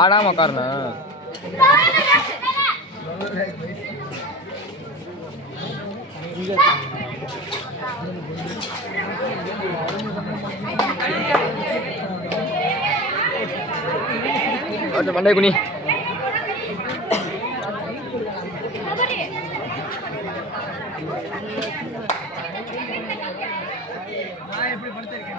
ஆடாம உட்காருண்ணா. மண்டை குனி. எப்படி படுத்திருக்கேன்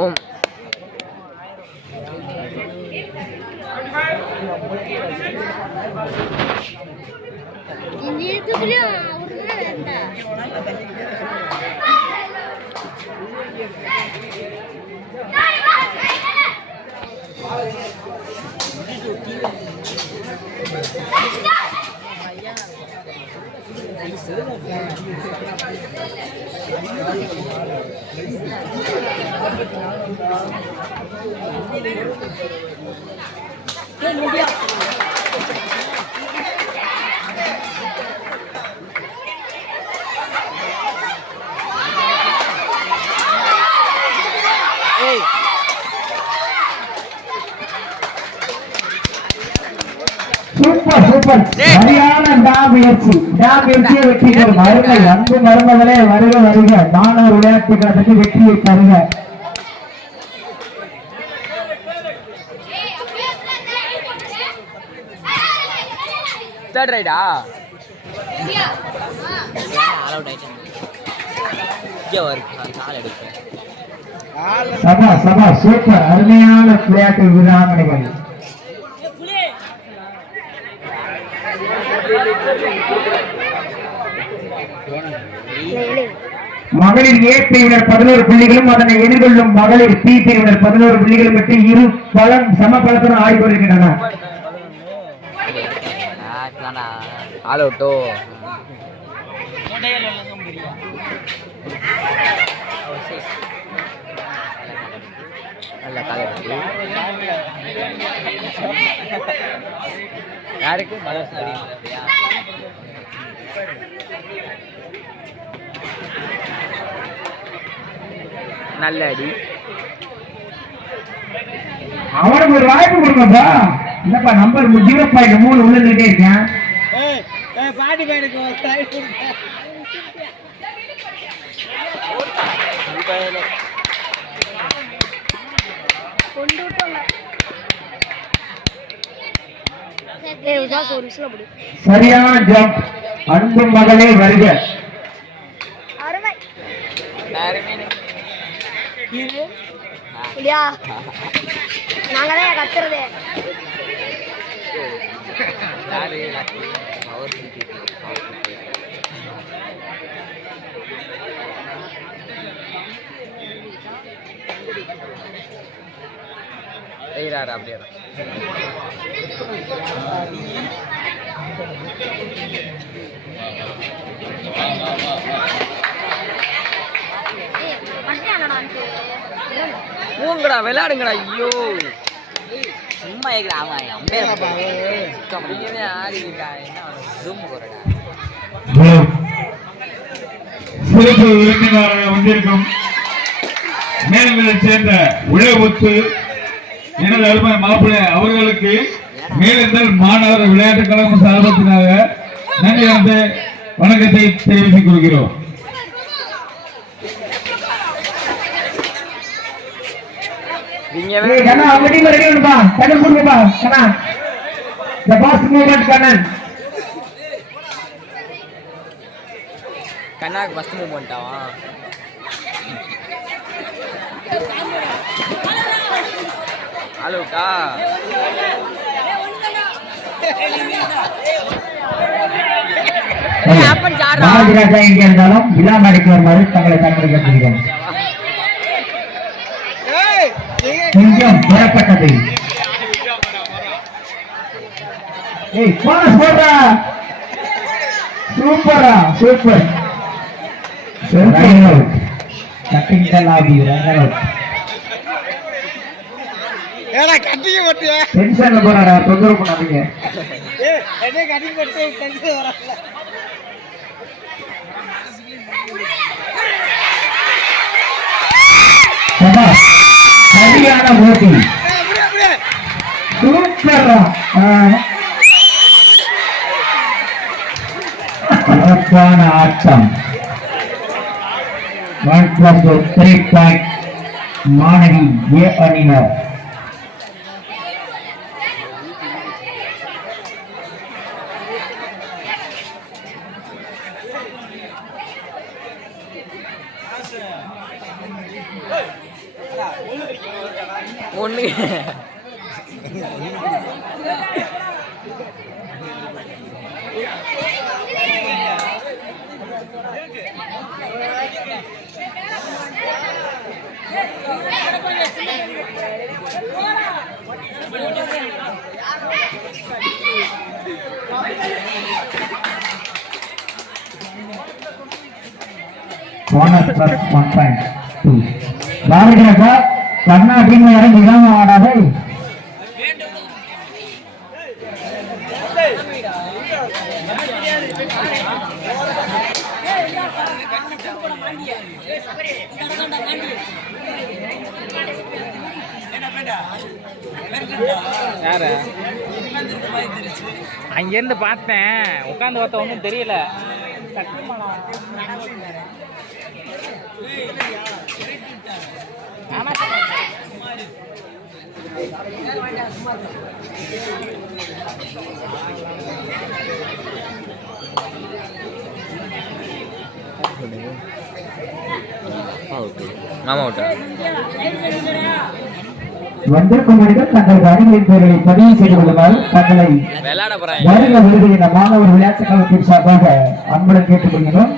ஓம் சூப்பர் சூப்பர் சரியான முயற்சியை வெற்றி பெறும் அருமை அன்பு மருமகளே வருக வருக மாணவர் விளையாட்டு கழகத்துக்கு வெற்றியை தருக. தேர்ட் ரைடா சபா சபா சூப்பர் அருமையான விளையாட்டு வீராங்கனைகள். மகளிர் ஏ பிரிவினர் 11 புள்ளிகளும் அதனை எதிர்கொள்ளும் மகளிர் பி பிரிவினர் 11 புள்ளிகளும் பெற்று இரு பலம் சம பலத்துடன் ஆடி கொண்டிருக்கின்றன. யாருக்கு நல்ல அடி. அவனுக்கு ஒரு வாய்ப்பு கொடுங்கப்பா. என்னப்பா நம்பர் 0.3 உள்ள நின்னுட்டே இருக்கேன். பாட்டி பையனுக்கு சரியான ஜம்ப். அன்பு மகளே வருக. நாங்களே கத்துறது அப்படியே பூங்கடா விளையாடுங்கடா. ஐயோ சும்மா சிறப்பு விருந்தினராக வந்திருக்கும் மேல்நிலை சேர்ந்த உழவுத்து எனது அருமை மாப்பிள்ளை அவர்களுக்கு மேலிருந்தல் மாணவர் விளையாட்டு கழகம் சார்பத்தினாக நன்றி வந்து வணக்கத்தை தெரிவித்துக் கொள்கிறோம். கண்ணாக்கு ஃபர்ஸ்ட் மூவ்மெண்டாவா அலோட்டா எங்கே இருந்தாலும் விழா மேடைக்கு வருமாறு தங்களை தக்கடிக்கிறோம். கொஞ்சம் பெறப்பட்டது. சூப்பரா சூப்பர். கட்டிங் லாபி ஏடா கட்டிக்க போட்டியா டென்ஷன்ல போறாடா தொந்தரவு பண்ணாதீங்க என்ன கட்டிக்க போட்டு டென்ஷன் வரல சரியான போட்டி சூப்பரா சிறப்பான ஆட்டம் 1+3 பாயிண்ட் மாணவி ஏ அணியினர் ஒண்ணு bonus plus 1.2 பாருங்கப்பா கண்ணா டீம் இறங்கி தான் ஆடாதே யாரு அங்கிருந்து பார்த்தேன் உட்காந்து பார்த்தா ஒன்றும் தெரியல ஆமா விட்டா வந்திருக்கும் மனிதர் தங்கள் அணிகளின் பெயர்களை பதிவு செய்து கொள்ளுமாறு தங்களை விளையாட போறாங்க வருக விருது என்ற மாணவர் விளையாட்டு கழகத்தின் சார்பாக அன்புடன் கேட்டுக்கொள்கிறோம்.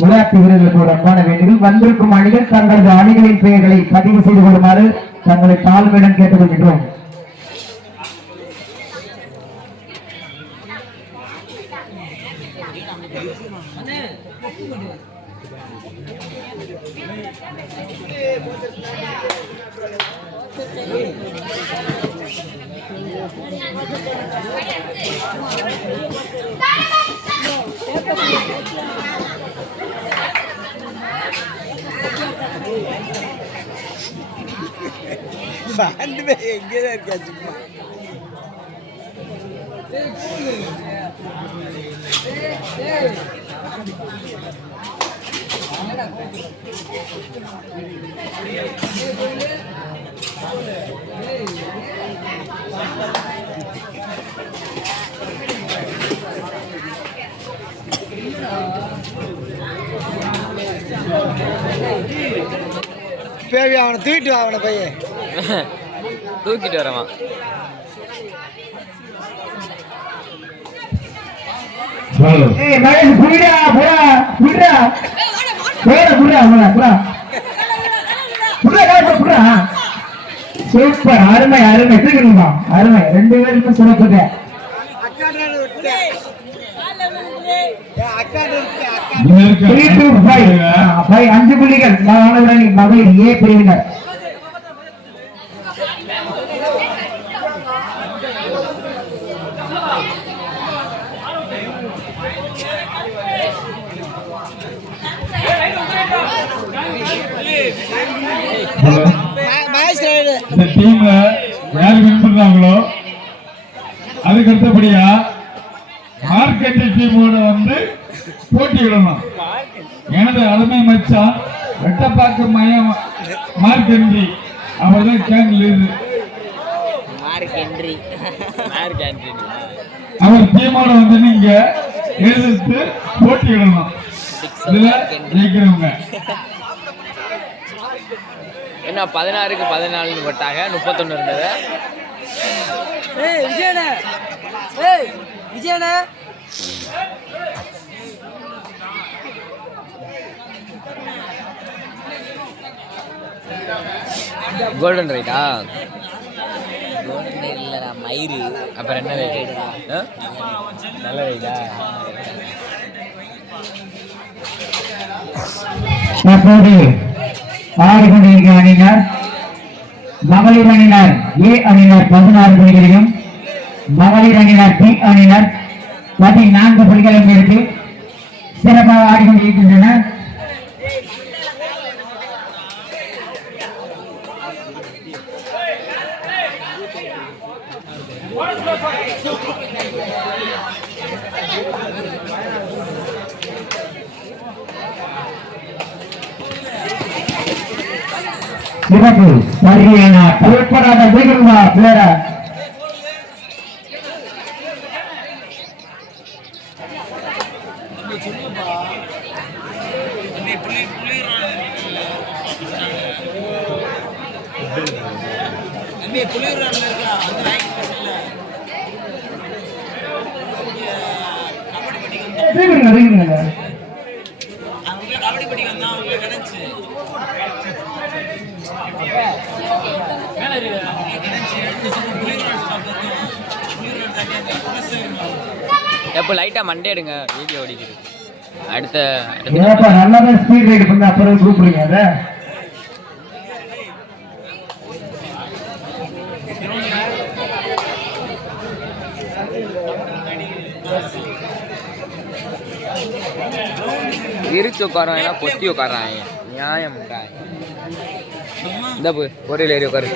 விளையாட்டு வீரர்களுக்கு ஒரு அன்பான வேண்டுகோள். வந்திருக்கும் அணிகள் தங்களது அணிகளின் பெயர்களை பதிவு செய்து கொள்ளுமாறு தங்களை தாழ்மையுடன் கேட்டுக்கொள்கிறோம். எங்கேதான் இருக்கா சும்மா பேவி அவனை தூக்கிட்டு வா அவனை பையன் தூக்கிட்டு வரவான் சூப்பர், அருமை அருமை, அருமை, 2 பேருக்கும் சிறப்புங்க. 5 புள்ளிகள் மகளிர் ஏ பிரிவினர். இந்த டீம்ல யாரு வின் பண்றாங்களோ அதுக்கு அடுத்தபடியா மார்க்கெட் டீமோட வந்து போட்டியிடணும். எனது அருமை மச்சான் வெட்டப்பாக்கு மயம் மார்க்கென்றி அவர்தான் கேங் லீடர். அவர் டீமோட வந்து நீங்க எதிர்த்து போட்டியிடணும். இதுல ஜெயிக்கிறவங்க என்ன 16க்கு 14 போட்டாங்க, 31 இருந்தது. விஜயண்ணா கோல்டன் ரைட்டா? கோல்டன் ரைட் இல்லடா, மயிறு. அப்புறம் என்ன ரைட்? நல்ல ரைட்டா? அப்போது ஆடிக்கொண்டிருக்கிற அணியினர் மகளிர் அணியினர் ஏ அணியினர் 16 புள்ளிகளையும் மகளிர் அணியினர் பி அணியினர் 14 புள்ளிகளையும் எடுத்து சிறப்பாக ஆடிக்கொண்டிருக்கின்றனர். சிறப்பு சரியான உட்படாத வேகமா பிளேயரா எப்போ லைட்டா மண்டே எடுங்க வீடியோ ஓடிக்குது. அடுத்த நல்லாதான் ஸ்பீட் ரைடு பண்ண அப்புறம் கூப்பிடுங்க அத விரிச்சு உட்காராங்க பொத்தி உட்காராங்க நியாயம் இந்த பொரியல் ஏறி உட்காரு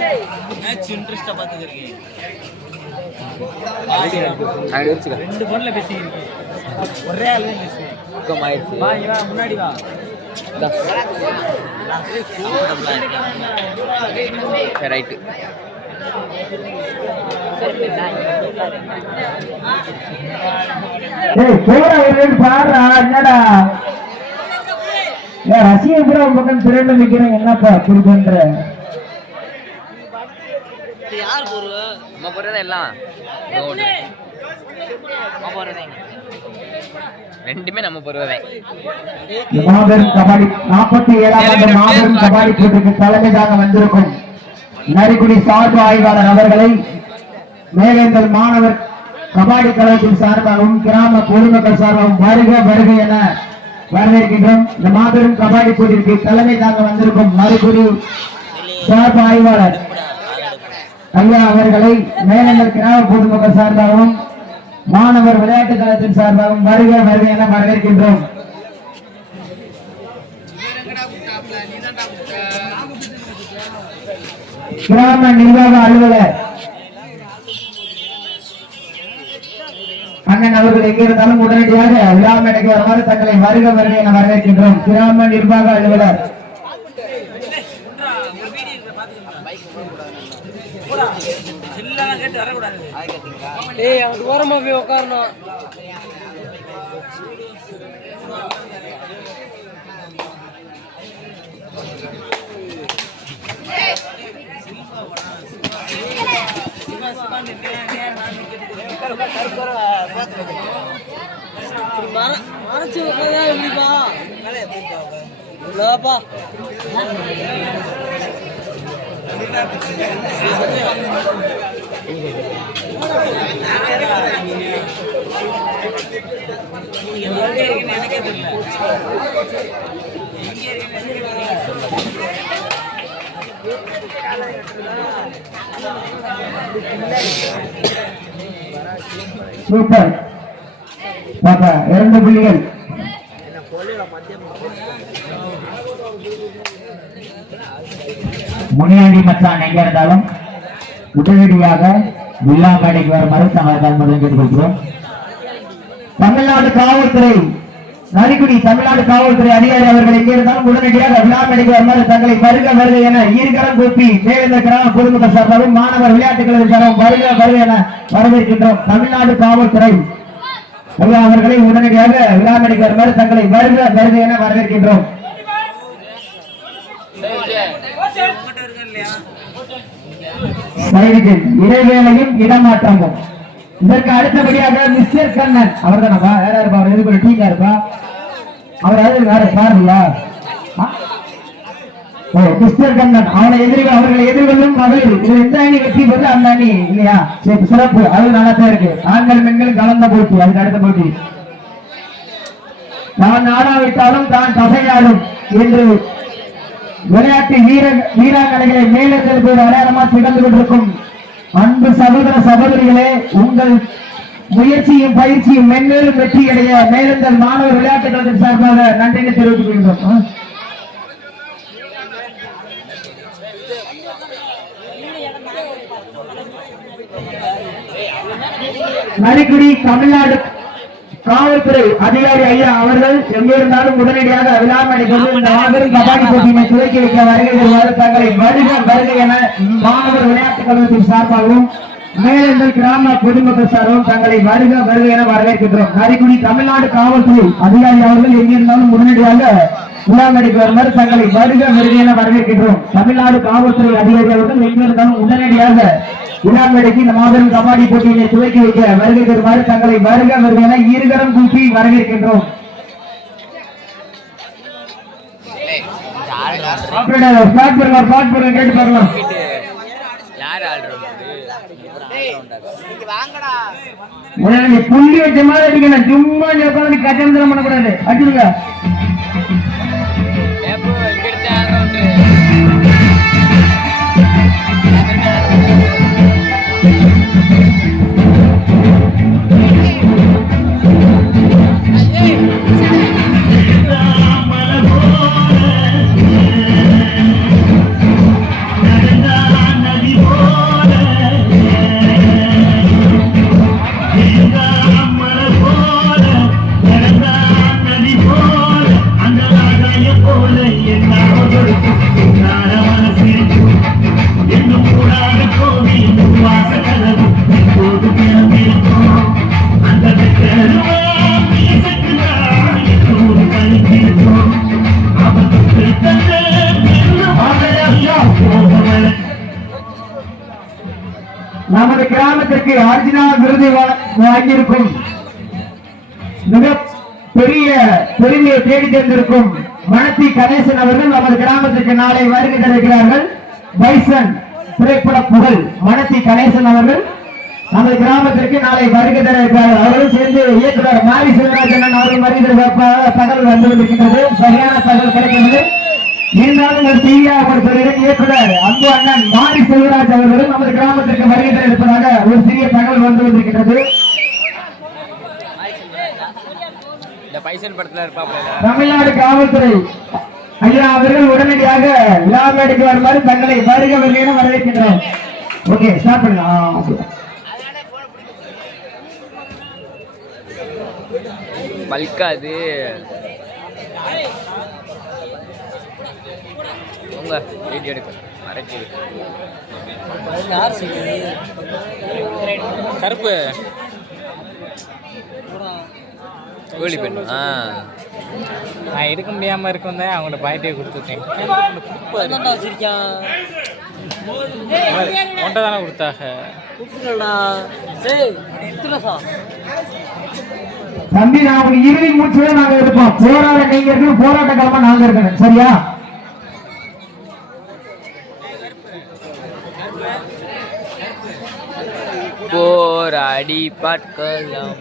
ரெண்டு போன்ல பேசிக்கிறீங்க ஒரே ஆளு முன்னாடி வா ரைட்டு பாடுறா என்னடா ரசிகன் கூட உங்க பக்கம் திரண்டு நிக்கிறேன் என்னப்பா அப்படி பண்ற நம்ம போறதா எல்லாம் ரெண்டுமே நம்ம போறதே. மாபெரும் கபாடி 47வது மாபெரும் கபாடி போட்டிக்கு தலைமை தாங்க வந்திருக்கும் நரிக்குடி சார்பு ஆய்வாளர் அவர்களை மேலேந்தல் மாணவர் கபாடி கழகத்தின் சார்பாகவும் கிராம பொதுமக்கள் சார்பாகவும் வருக வருக என வரவேற்கின்றோம். இந்த மாபெரும் கபாடி போட்டிக்கு தலைமை தாங்க வந்திருக்கும் நரிக்குடி சார்பு ஆய்வாளர் ஐயா அவர்களை மேலேந்தல் கிராம பொதுமக்கள் சார்பாகவும் மாணவர் விளையாட்டு கழகத்தின் சார்பாகவும் வருக வருக என வரவேற்கின்றோம். கிராம நிர்வாக அலுவலர் அண்ணன் அவர்கள் எங்கே இருந்தாலும் உடனடியாக விழா மேடைக்கு வருமாறு தங்களை வருக வருக என வரவேற்கின்றோம். கிராம நிர்வாக அலுவலர் ஓரமா போய் உட்காரணும். மறைச்சு உட்காரா எப்படிப்பா இல்லப்பா எனக்கே தெரியல சூப்பர் பாப்பா 2 புள்ளிகள். முனியாண்டி மச்சான் எங்க இருந்தாலும் உடனடியாக விழா மேடைக்கு வருமாறு தங்கள் முதல் கேட்டுக்கொள்கிறோம். தமிழ்நாடு காவல்துறை நரிக்குடி தமிழ்நாடு காவல்துறை அதிகாரி அவர்கள் எங்கே இருந்தாலும் உடனடியாக விழா மேடைக்கு வருமாறு தங்களை வருக வருக என ஈர்கரம் கூப்பி மேலிருந்த கிராம பொதுமக்கள் சார்பாகவும் மாணவர் விளையாட்டுகள் சார்பாகவும் வருக வருக என வரவேற்கின்றோம். தமிழ்நாடு காவல்துறை ஐயா அவர்களை உடனடியாக விழா மேடைக்கு வருமாறு தங்களை வருக வருக என வரவேற்கின்றோம். இடைவேளையும் இடமாற்றமும். இதற்கு அடுத்தபடியாக மிஸ்டர் கண்ணன் அவர் தானப்பா யாரா இருப்பா அவர் எதுக்கு டீமா இருப்பா அவர் வேற பாருங்களா மிஸ்டர் கண்ணன் அவர்களை எதிர்கொள்ளும் மகளிர் இது எந்த அணி வெற்றி பெற்று அந்த அணி இல்லையா சிறப்பு அது நல்லாத்தான் இருக்கு. ஆண்கள் பெண்கள் கலந்த போட்டி அதுக்கு அடுத்த போட்டி தான் ஆடாவிட்டாலும் தான் தசையாடும் என்று விளையாட்டு வீராங்கனைகளை மேலத்திற்கு ஒரு அடையாளமா திகழ்ந்து கொண்டிருக்கும் அன்பு சகோதர சகோதரிகளே, உங்கள் முயற்சியும் பயிற்சியும் மென்மேலும் வெற்றியடைய மேலந்தல் மாணவர் விளையாட்டுக் கழகத்தின் சார்பாக நன்றியை தெரிவித்துக் கொள்கிறோம். நரிக்குடி தமிழ்நாடு காவல்துறை அதிகாரி ஐயா அவர்கள் எங்கிருந்தாலும் உடனடியாக விழாமணிக்கு இந்த மாபெரும் கபாடி போட்டியினை துவக்கி வைக்க வருகிறது. தங்களை வருக வருக என மாணவர் விளையாட்டுக் கழகத்தின் சார்பாகவும் மேலந்தல் கிராம பொதுமக்கள் சார்பாகவும் தங்களை வருக வருக என வரவேற்கின்றோம். நரிக்குடி தமிழ்நாடு காவல்துறை அதிகாரி அவர்கள் எங்கிருந்தாலும் உடனடியாக விழாமணிக்கு வருமாறு தங்களை வருக வருக என வரவேற்கின்றோம். தமிழ்நாடு காவல்துறை அதிகாரி அவர்கள் எங்கிருந்தாலும் உடனடியாக விழாமேடைக்கு இந்த மாபெரும் கபாடி போட்டியினை துவக்கி வைக்க வருகை தருமாறு தங்களை வருக வருக என இருகரம் கூப்பி வரவேற்கின்றோம். கேட்டு பாருங்க. புள்ளி வச்ச மாதிரி அடிக்கணும், சும்மா உட்காந்து கட்டணம் பண்ணக்கூடாது. அடிச்சுடுங்க. நமது கிராமத்திற்கு அர்ஜுனா விருது வாங்கியிருக்கும் மிக பெரிய பெருமையை தேடி தந்திருக்கும் மணத்தி கணேசன் அவர்கள் நமது கிராமத்திற்கு நாளை வருகை தருகிறார்கள். பைசன் திரைப்பட புகழ் மணத்தி கணேசன் அவர்கள் நமது கிராமத்திற்கு நாளை வருகை தருகிறார்கள். அவர்கள் சேர்ந்து இயக்குனர் மாரி சிவராஜன் அவர்கள் வருகை தருவதாக தகவல் வந்து கொண்டிருக்கின்றது. சரியான தகவல் கிடைக்கிறது. இருந்தாலும் ஒரு செய்தியாளர் இயக்குனர் அன்பு அண்ணன் மாரி செல்வராஜ் அவர்களும் நமது கிராமத்திற்கு வருகை தர இருப்பதாக ஒரு சிறிய தகவல் வந்து கொண்டிருக்கின்றது. தமிழ்நாடு காவல்துறை ஐயா அவர்கள் உடனடியாக விழாமேடைக்கு வருமாறு தங்களை வருக வருகையின வரவேற்கின்றோம். ஓகே, ஸ்டார்ட் பண்ணலாம். பல்காது உங்க வீடியோ எடுக்க மறைச்சு கருப்பு கோழி பெண். நான் எடுக்க முடியாம இருக்கும் தான் அவங்களோட பாயிட்டே கொடுத்துட்டேன். ஒன்றை தானே கொடுத்தாக. தம்பி, நான் இறுதி மூச்சுவே நாங்க இருப்போம். போராட நீங்க இருக்கணும், போராட்ட காலமா நாங்க இருக்கணும். சரியா? போராடி பார்க்கலாம்.